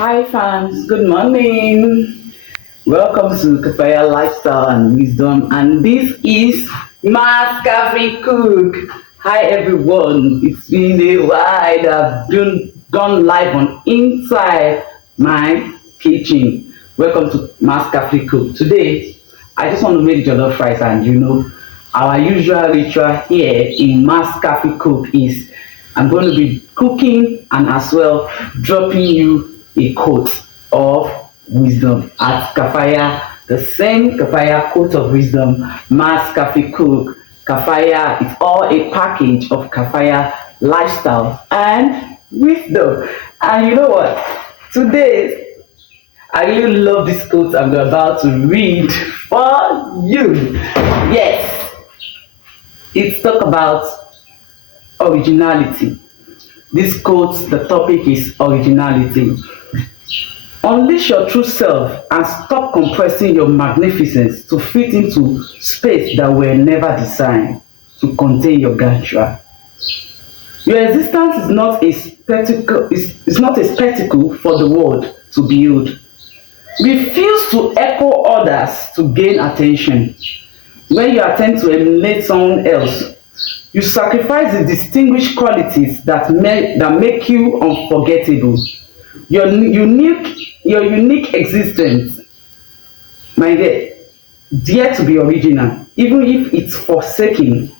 Hi fans, good morning. Welcome to Kafaya Lifestyle and Wisdom, and this is Mas Cafe Cook. Hi everyone, it's been a while. I've gone live on inside my kitchen. Welcome to Mas Cafe Cook. Today, I just want to make jollof rice, and our usual ritual here in Mas Cafe Cook is I'm going to be cooking and as well dropping you a quote of wisdom at Kafaya, the same Kafaya quote of wisdom, Mas Cafe Cook, Kafaya. It's all a package of Kafaya lifestyle and wisdom. And you know what? Today, I really love this quote I'm about to read for you. Yes, it's talk about originality. This quote, the topic is originality. Unleash your true self and stop compressing your magnificence to fit into space that were never designed to contain your grandeur. Your existence is not a spectacle, is not a spectacle for the world to behold. Refuse to echo others to gain attention. When you attempt to emulate someone else, you sacrifice the distinguished qualities that make you unforgettable. Your unique existence, my dear, dare to be original, even if it's forsaking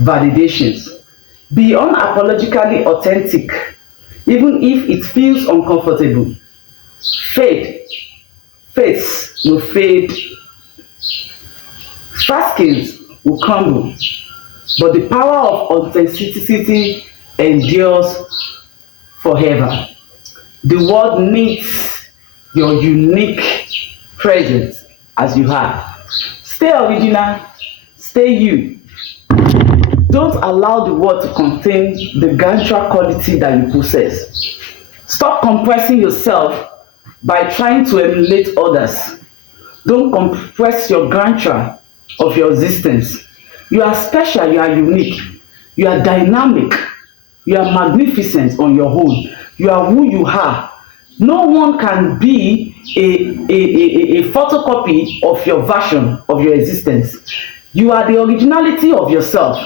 validations. Be unapologetically authentic, even if it feels uncomfortable. Fade, faith will fade, skills will crumble, but the power of authenticity endures forever. The world needs your unique presence as you are. Stay original, stay you. Don't allow the world to contain the grandeur quality that you possess. Stop compressing yourself by trying to emulate others. Don't compress your grandeur of your existence. You are special, you are unique, you are dynamic, you are magnificent on your own. You are who you are. No one can be a photocopy of your version of your existence. You are the originality of yourself.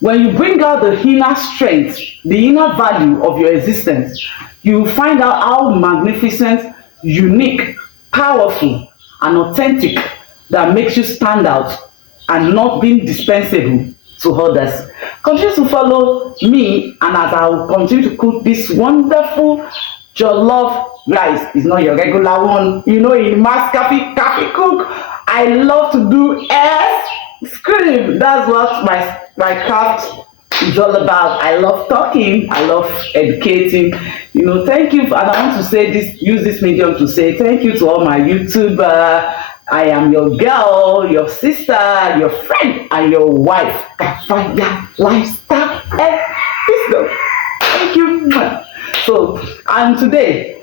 When you bring out the inner strength, the inner value of your existence, you will find out how magnificent, unique, powerful, and authentic that makes you stand out and not being dispensable to others. Continue to follow me, and as I will continue to cook this wonderful jollof rice. It's not your regular one. In Mas Cafe Cook, I love to do air scream. That's what my craft is all about. I love talking. I love educating. Thank you. And I want to say this. Use this medium to say thank you to all my YouTubers. I am your girl, your sister, your friend, and your wife. Kafaya Lifestyle and Wisdom. Thank you. So, and today,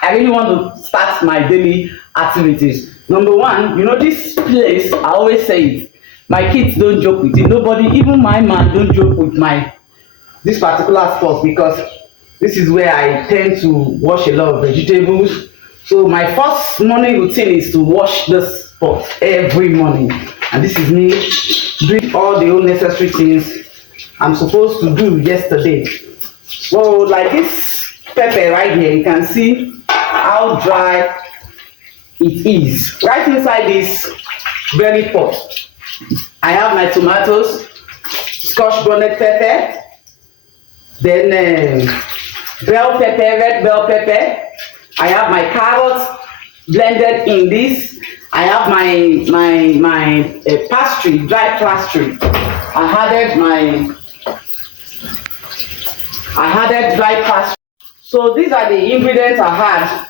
I really want to start my daily activities. Number one, this place, I always say it. My kids don't joke with it. Nobody, even my man, don't joke with this particular spot, because this is where I tend to wash a lot of vegetables. So my first morning routine is to wash this pot every morning, and this is me doing all the necessary things I'm supposed to do yesterday. So like this pepper right here, you can see how dry it is. Right inside this belly pot, I have my tomatoes, scotch bonnet pepper, then bell pepper, red bell pepper. I have my carrots blended in this. I have my pastry, dry pastry. I added dry pastry. So these are the ingredients I had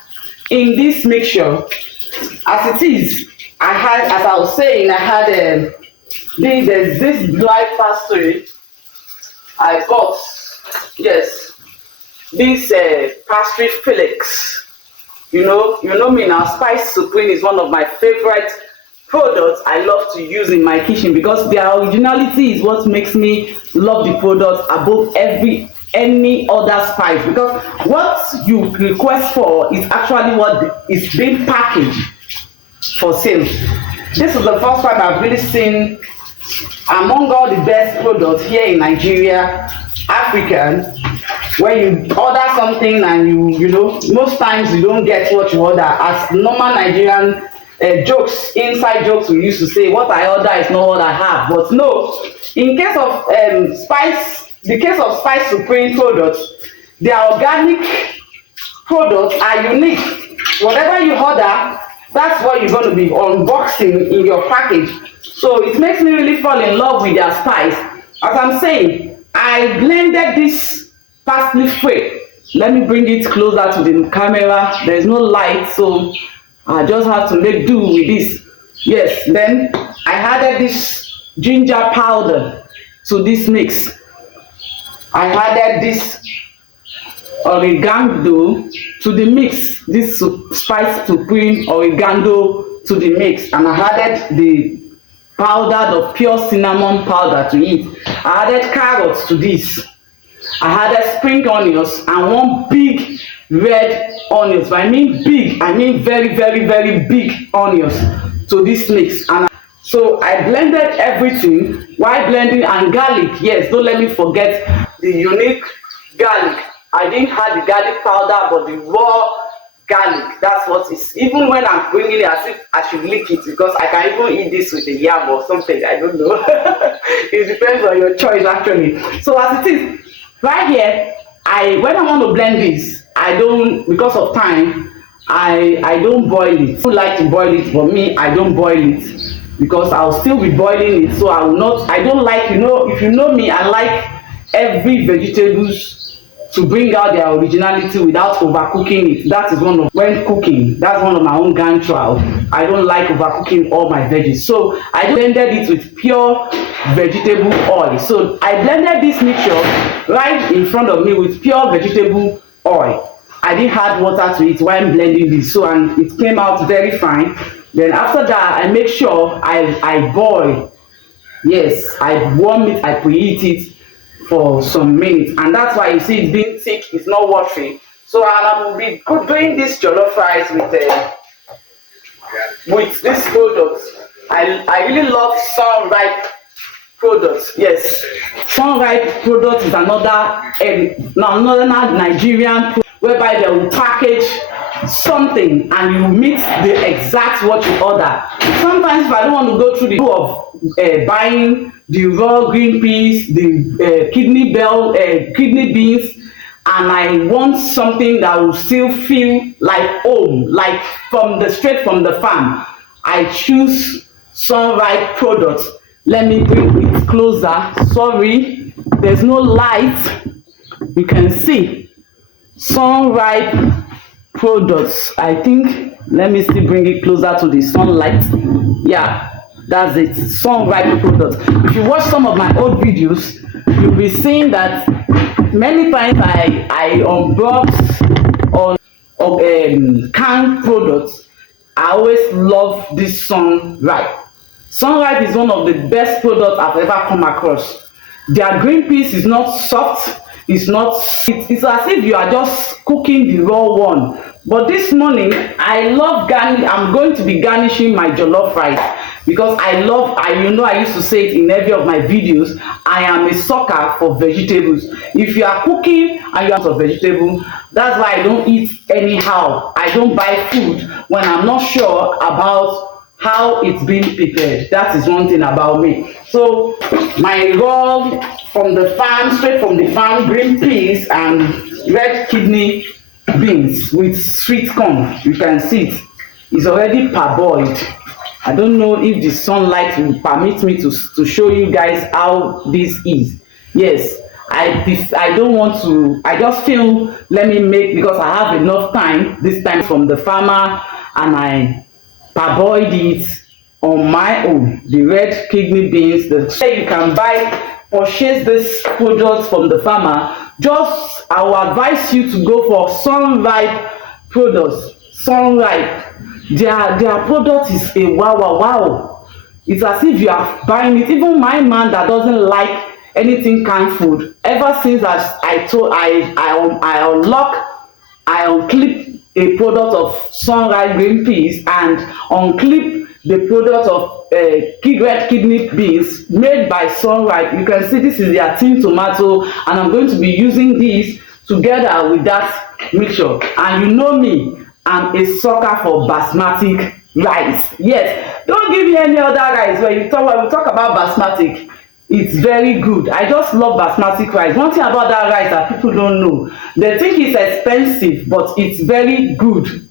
in this mixture. As it is, as I was saying, I had there's this dry pastry I got. Yes, this pastry flakes. You know me now. Spice Supreme is one of my favorite products I love to use in my kitchen, because their originality is what makes me love the product above every any other spice, because what you request for is actually what is being packaged for sale. This is the first time I've really seen, among all the best products here in Nigeria, African, when you order something and you know, most times you don't get what you order. As normal Nigerian jokes, inside jokes, we used to say, what I order is not what I have. But no, in case of the case of Spice Supreme products, their organic products are unique. Whatever you order, that's what you're going to be unboxing in your package. So it makes me really fall in love with their spice. As I'm saying, I blended this parsley spray. Let me bring it closer to the camera. There's no light, so I just have to make do with this. Yes, then I added this ginger powder to this mix. I added this oregano to the mix, this Spice Supreme oregano to the mix, and I added the powder of pure cinnamon powder to it. I added carrots to this. I added spring onions and one big red onions. When I mean big, I mean very, very, very big onions to this mix. And so I blended everything while blending, and garlic. Yes, don't let me forget the unique garlic. I didn't have the garlic powder, but the raw garlic. That's what is. Even when I'm bringing it, as if I should lick it, because I can even eat this with a yam or something. I don't know. It depends on your choice, actually. So as it is right here, when I want to blend this, I don't, because of time, I don't boil it. I don't like to boil it, but me, I don't boil it because I'll still be boiling it. So I will not. I don't like, you know, if you know me, I like every vegetables to bring out their originality without overcooking it. That is one of, when cooking, that's one of my own grand trial. I don't like overcooking all my veggies. So I blended it with pure vegetable oil. So I blended this mixture right in front of me with pure vegetable oil. I didn't add water to it while I'm blending this, so, and it came out very fine. Then after that, I make sure I boil. Yes, I warm it, I preheat it for some minutes, and that's why you see it's being thick, it's not watery. So I'll be doing this jollof rice with this product. I really love Sunripe products. Yes, Sunripe product is another Nigerian product whereby they will package something and you mix the exact what you order. Sometimes if I don't want to go through the of buying the raw green peas, the kidney beans, and I want something that will still feel like home, like straight from the farm, I choose Sunripe products. Let me bring it closer. Sorry, there's no light. You can see Sunripe products. I think, let me still bring it closer to the sunlight. Yeah, that's it. Sunripe products. If you watch some of my old videos, you'll be seeing that many times I unbox on canned products. I always love this Sunripe. Sunripe is one of the best products I've ever come across. Their green peas is not soft, it's as if you are just cooking the raw one. But this morning, I'm going to be garnishing my jollof rice because I used to say it in every of my videos, I am a sucker for vegetables. If you are cooking and you have a vegetable, that's why I don't eat anyhow. I don't buy food when I'm not sure about how it's being prepared. That is one thing about me. So my raw from the farm, straight from the farm, green peas and red kidney beans with sweet corn. You can see it. It's already parboiled. I don't know if the sunlight will permit me to show you guys how this is. Yes, I don't want to. I just feel, let me make, because I have enough time this time from the farmer, and I parboiled it on my own. The red kidney beans. You can purchase this product from the farmer. I will advise you to go for Sunripe products. Sunripe. Their product is a wow. It's as if you are buying it. Even my man that doesn't like anything canned food. Ever since I unlock, I unclip a product of sunrise green peas and unclip the product of red kidney beans made by Sunrise. You can see this is their tin tomato, and I'm going to be using this together with that mixture. And you know me, I'm a sucker for basmati rice. Yes, don't give me any other rice. When we talk about basmati, it's very good. I just love basmati rice. One thing about that rice that people don't know, they think it's expensive, but it's very good.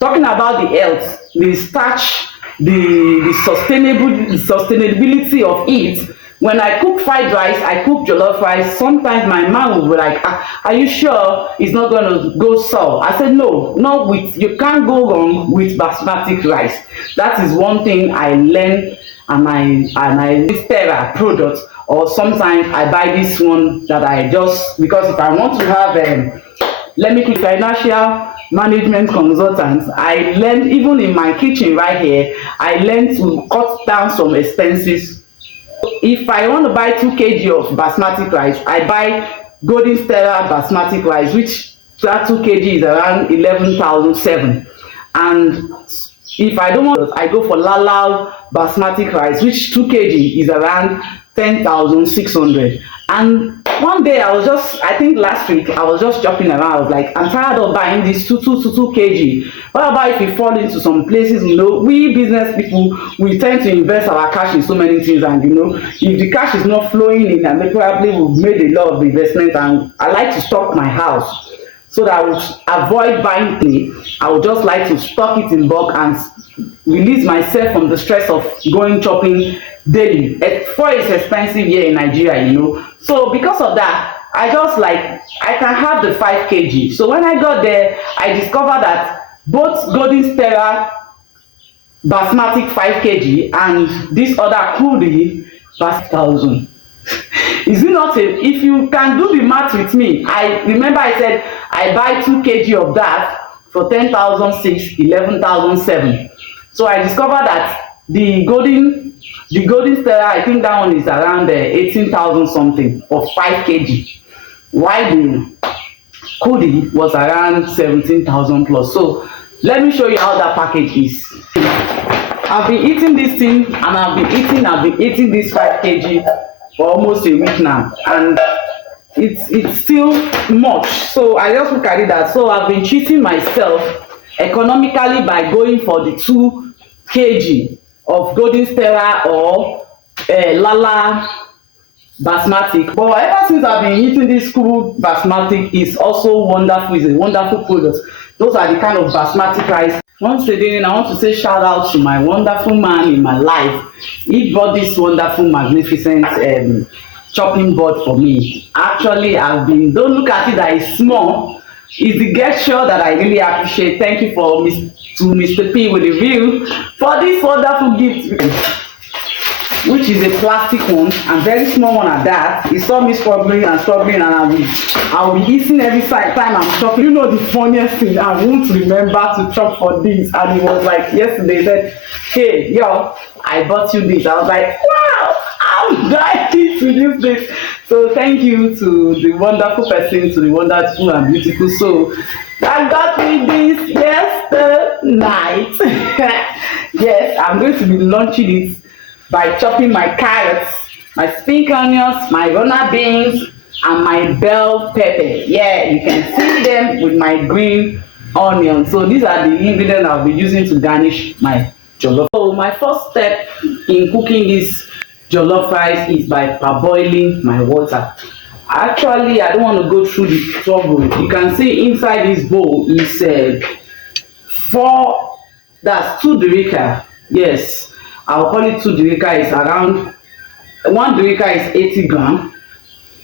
Talking about the health, the starch, the sustainability of it. When I cook fried rice, I cook jollof rice. Sometimes my man will be like, "Are you sure it's not gonna go sour?" I said, "No, not with. You can't go wrong with basmati rice." That is one thing I learned, and I use Terra product, or sometimes I buy this one that I just, because if I want to have let me click financial management consultants. I learned, even in my kitchen right here, I learned to cut down some expenses. If I want to buy 2 kg of basmati rice, I buy Golden Stella basmati rice, which that 2 kg is around 11,700. And if I don't want, I go for Lala basmati rice, which 2 kg is around 10,600. And one day I think last week, I was just jumping around. I was like, I'm tired of buying this 2 kg. What about if we fall into some places, we business people, we tend to invest our cash in so many things, and if the cash is not flowing in, and probably we've made a lot of investment, and I like to stock my house so that I would avoid buying things. I would just like to stock it in bulk and release myself from the stress of going shopping daily. For it's expensive here in Nigeria, So because of that, I just like, I can have the 5 kg. So when I got there, I discovered that both Golden Stella basmati 5 kg and this other Kudi basmati 1,000. Is it not if you can do the math with me? I remember I said I buy 2 kg of that for 10,600, 11,700. So I discovered that the golden Stella, I think that one is around 18,000 something for 5 kg. While the Kudi was around 17,000 plus. So let me show you how that package is. I've been eating this thing, and I've been eating this 5 kg for almost a week now, and it's still much. So I just look at it that, so I've been treating myself economically by going for the 2 kg of Golden Stella or Lala basmati. But ever since I've been eating this cool basmati, is also wonderful. It's a wonderful product. Those are the kind of basmati rice. Once again, I want to say shout out to my wonderful man in my life. He bought this wonderful, magnificent chopping board for me. Actually, don't look at it that it's small. It's the gesture that I really appreciate. Thank you to Mr. P with the review for this wonderful gift, which is a plastic one, and very small one at that. He saw me struggling, and I'll be eating every time I'm chopping. You know the funniest thing, I won't remember to chop for this, and he was like, yesterday, he said, "Hey, yo, I bought you this." I was like, wow, I'm dying to use this. So thank you to the wonderful person, to the wonderful and beautiful soul that got me this yesterday night. Yes, I'm going to be launching it by chopping my carrots, my spring onions, my runner beans, and my bell pepper. Yeah, you can see them with my green onion. So these are the ingredients I'll be using to garnish my jollof. So my first step in cooking this jollof rice is by parboiling my water. Actually, I don't want to go through the trouble. You can see inside this bowl is 2 derika. Yes, I'll call it 2 derika. It's around 1 derika is 80 gram.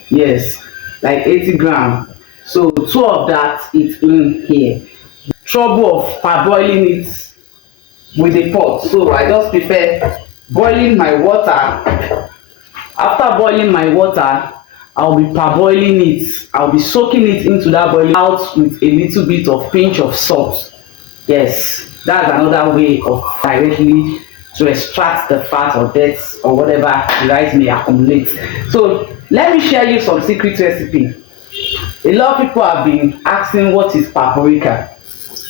Yes, like 80 gram. So 2 of that is in here. Trouble of parboiling it with a pot. So I just prefer boiling my water. After boiling my water, I'll be parboiling it. I'll be soaking it into that boiling out with a little bit of pinch of salt. Yes, that's another way of directly to extract the fat or dirt or whatever the rice may accumulate. So let me share you some secret recipe. A lot of people have been asking what is paprika.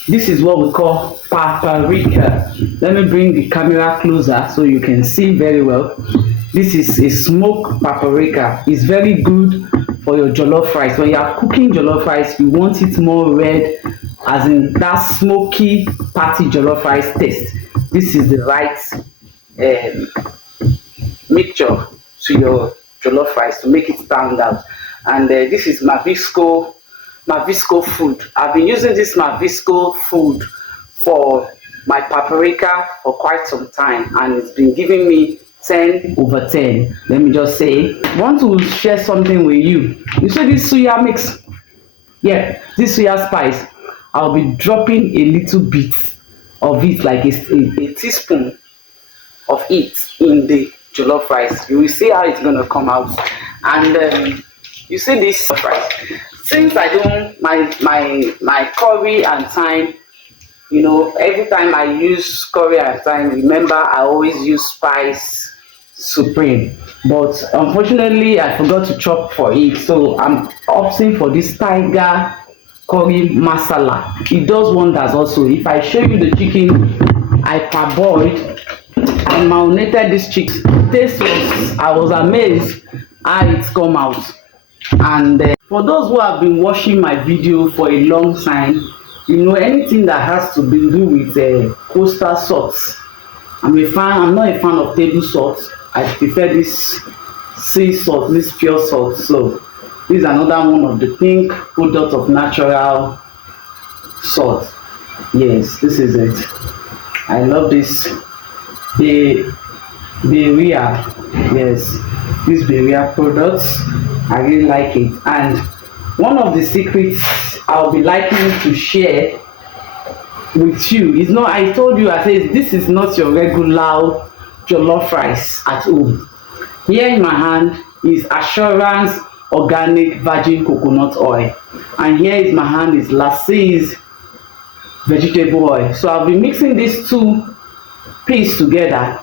This is what we call paprika. Let me bring the camera closer so you can see very well. This is a smoked paprika. It's very good for your jollof rice. When you are cooking jollof rice, you want it more red, as in that smoky patty jollof rice taste. This is the right mixture to your jollof rice to make it stand out. And this is Mavisco food. I've been using this Mavisco food for my paprika for quite some time, and it's been giving me 10/10. Let me just say, I want to share something with you. You see this suya mix? Yeah, this suya spice. I'll be dropping a little bit of it, like a teaspoon of it in the jollof rice. You will see how it's going to come out. And you see this rice. Since I don't my curry and thyme, you know, every time I use curry and thyme, remember I always use Spice Supreme. But unfortunately, I forgot to chop for it, so I'm opting for this Tiger curry masala. It does wonders also. If I show you the chicken I parboiled and marinated this chicken, taste was, I was amazed how it's come out. And for those who have been watching my video for a long time, you know, anything that has to be do with coastal salts, I'm not a fan of table salt. I prefer this sea salt, this pure salt. So this is another one of the pink product of natural salt. Yes, this is it. I love this. The Berea, yes, this Berea products, I really like it. And one of the secrets I'll be liking to share with you is not, I told you, I said this is not your regular jollof rice at home. Here in my hand is Assurance Organic Virgin Coconut Oil, and here is my hand is Lassie vegetable oil. So I'll be mixing these two pieces together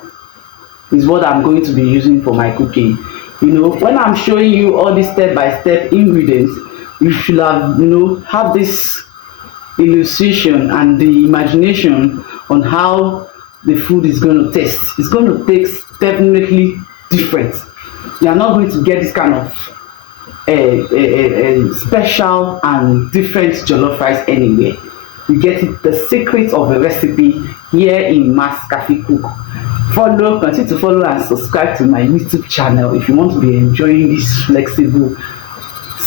is what I'm going to be using for my cooking. You know, when I'm showing you all these step-by-step ingredients, you should have, you know, have this illustration and the imagination on how the food is going to taste. It's going to taste definitely different. You are not going to get this kind of special and different jollof rice anywhere. You get it, the secret of the recipe here in Mas Cafe Cook. Continue to follow and subscribe to my YouTube channel if you want to be enjoying this flexible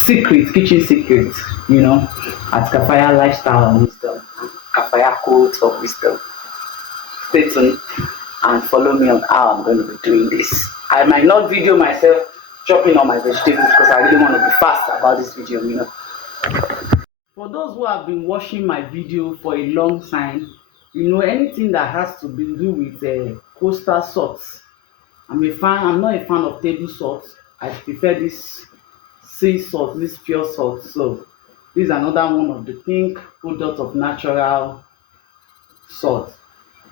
kitchen secret, you know, at Kafaya Lifestyle and Wisdom, Kafaya Quote of Wisdom. Stay tuned and follow me on how I'm going to be doing this. I might not video myself chopping on my vegetables because I really want to be fast about this video, you know. For those who have been watching my video for a long time, you know, anything that has to be do with coastal salts, I'm not a fan of table salt. I prefer this sea salt, this pure salt. So this is another one of the pink product of natural salt.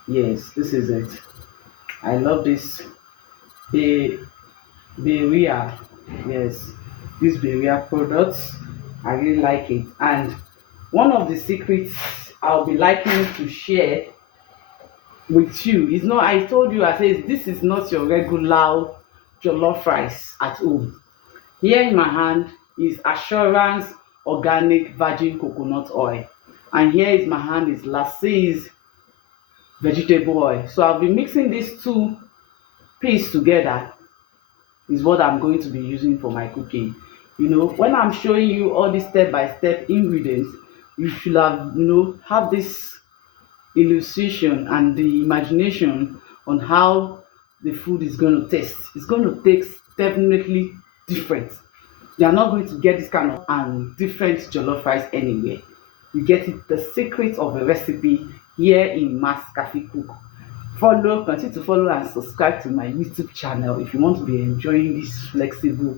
Yes, this is it. I love this Berea. Yes, this Berea products, I really like it. And one of the secrets I'll be liking to share with you is not, I told you, I said this is not your regular jollof rice at home. Here in my hand is Assurance Organic Virgin Coconut Oil, and here is my hand is Lassie vegetable oil. So I'll be mixing these two pieces together is what I'm going to be using for my cooking. You know, when I'm showing you all these step-by-step ingredients, you should have, you know, have this illustration and the imagination on how the food is going to taste. It's going to taste definitely different. You are not going to get this kind of and different jollof rice anywhere. You get it, the secret of the recipe here in Mas Cafe Cook. Continue to follow and subscribe to my YouTube channel if you want to be enjoying this flexible